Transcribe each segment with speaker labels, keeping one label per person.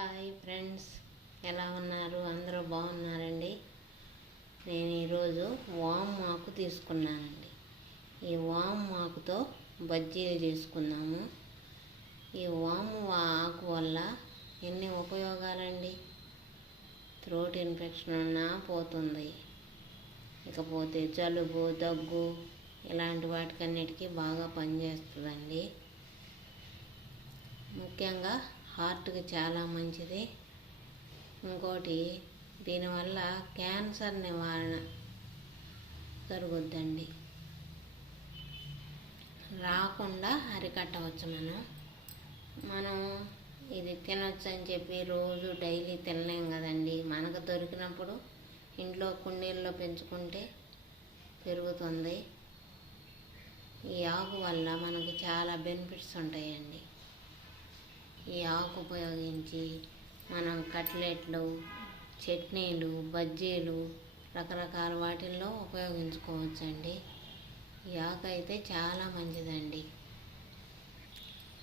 Speaker 1: Hi friends ఎలా ఉన్నారు? అందరూ బాగున్నారండి? నేను ఈరోజు వామ్ ఆకు తీసుకున్నానండి. ఈ వామ్ ఆకుతో బజ్జీలు చేసుకున్నాము ఈ వాము ఆకు వల్ల ఎన్ని ఉపయోగాలండి? థ్రోట్ ఇన్ఫెక్షన్ ఉన్నా పోతుంది. ఇకపోతే జలుబు దగ్గు ఇలాంటి వాటికన్నిటికీ బాగా పనిచేస్తుందండి. ముఖ్యంగా హార్ట్కి చాలా మంచిది. ఇంకోటి దీనివల్ల క్యాన్సర్ నివారణ జరుగుద్దండి. రాకుండా అరికట్టవచ్చు మనం. మనం ఇది తినొచ్చు అని చెప్పి రోజు డైలీ తినలేం కదండి. మనకు దొరికినప్పుడు ఇంట్లో కుండీల్లో పెంచుకుంటే పెరుగుతుంది. ఈ ఆకు వల్ల మనకు చాలా బెనిఫిట్స్ ఉంటాయండి. ఈ ఆకు ఉపయోగించి మనం కట్లెట్లు చట్నీలు బజ్జీలు రకరకాల వాటిల్లో ఉపయోగించుకోవచ్చండి. ఈ ఆకు అయితే చాలా మంచిదండి.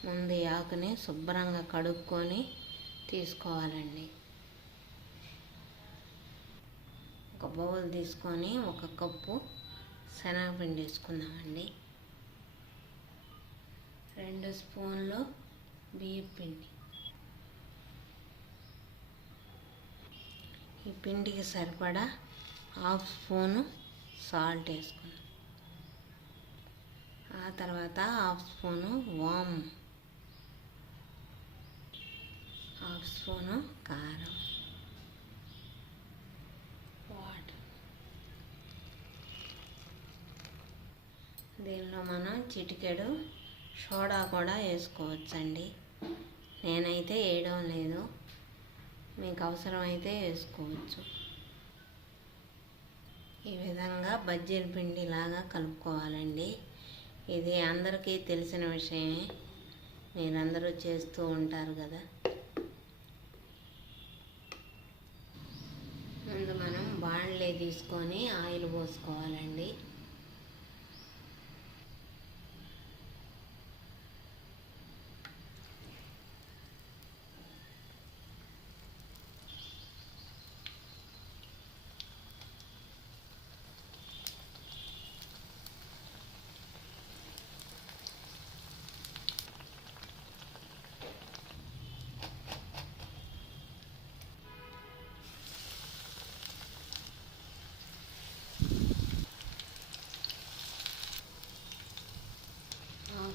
Speaker 1: ముందు ఈ ఆకుని శుభ్రంగా కడుక్కొని తీసుకోవాలండి. ఒక బౌల్ తీసుకొని ఒక కప్పు శనగపిండి వేసుకుందామండి. రెండు స్పూన్లు బియ్యం పిండి ఈ పిండికి సరిపడా హాఫ్ స్పూను సాల్ట్ వేసుకున్నాం. ఆ తర్వాత హాఫ్ స్పూను వామ్. హాఫ్ స్పూను కారం. వాటర్. దీనిలో మనం చిటికెడు సోడా కూడా వేసుకోవచ్చండి. నేనైతే వేయడం లేదు. మీకు అవసరమైతే వేసుకోవచ్చు. ఈ విధంగా బజ్జీల పిండి లాగా కలుపుకోవాలండి. ఇది అందరికీ తెలిసిన విషయమే. మీరందరూ చేస్తూ ఉంటారు కదా. ముందు మనం బాండ్లే తీసుకొని ఆయిల్ పోసుకోవాలండి.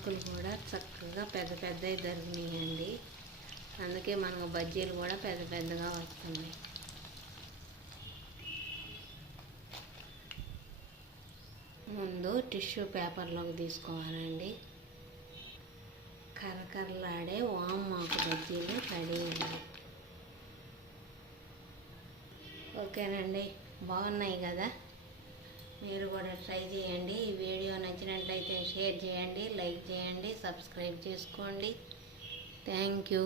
Speaker 1: ఆకులు కూడా చక్కగా పెద్ద పెద్దవి దొరికినాయండి అందుకే మనకు బజ్జీలు కూడా పెద్ద పెద్దగా వస్తున్నాయి. ముందు టిష్యూ పేపర్లోకి తీసుకోవాలండి. కరకరలాడే వామ్ మాకు బజ్జీలు రెడీ అండి ఓకేనండి బాగున్నాయి కదా? మీరు కూడా ట్రై చేయండి. ఈ వీడియో నచ్చినట్లయితే షేర్ చేయండి లైక్ చేయండి సబ్స్క్రైబ్ చేసుకోండి. Thank you.